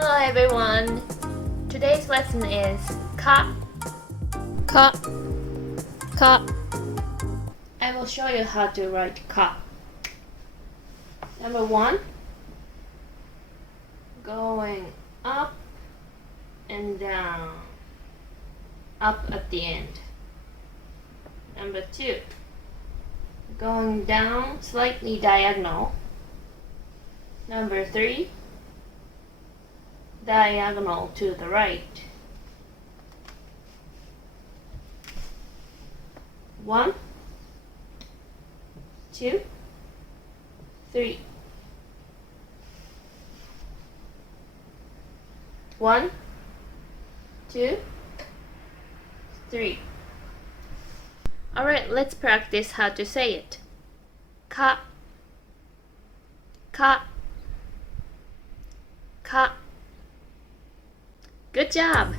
Hello everyone. Today's lesson is ka. Ka. I will show you how to write ka. Number 1, going up and down, up at the end. Number 2, going down slightly diagonal. Number 3, diagonal to the right. 1, 2, 3. 1, 2, 3. Alright, let's practice how to say it. Ka. Good job!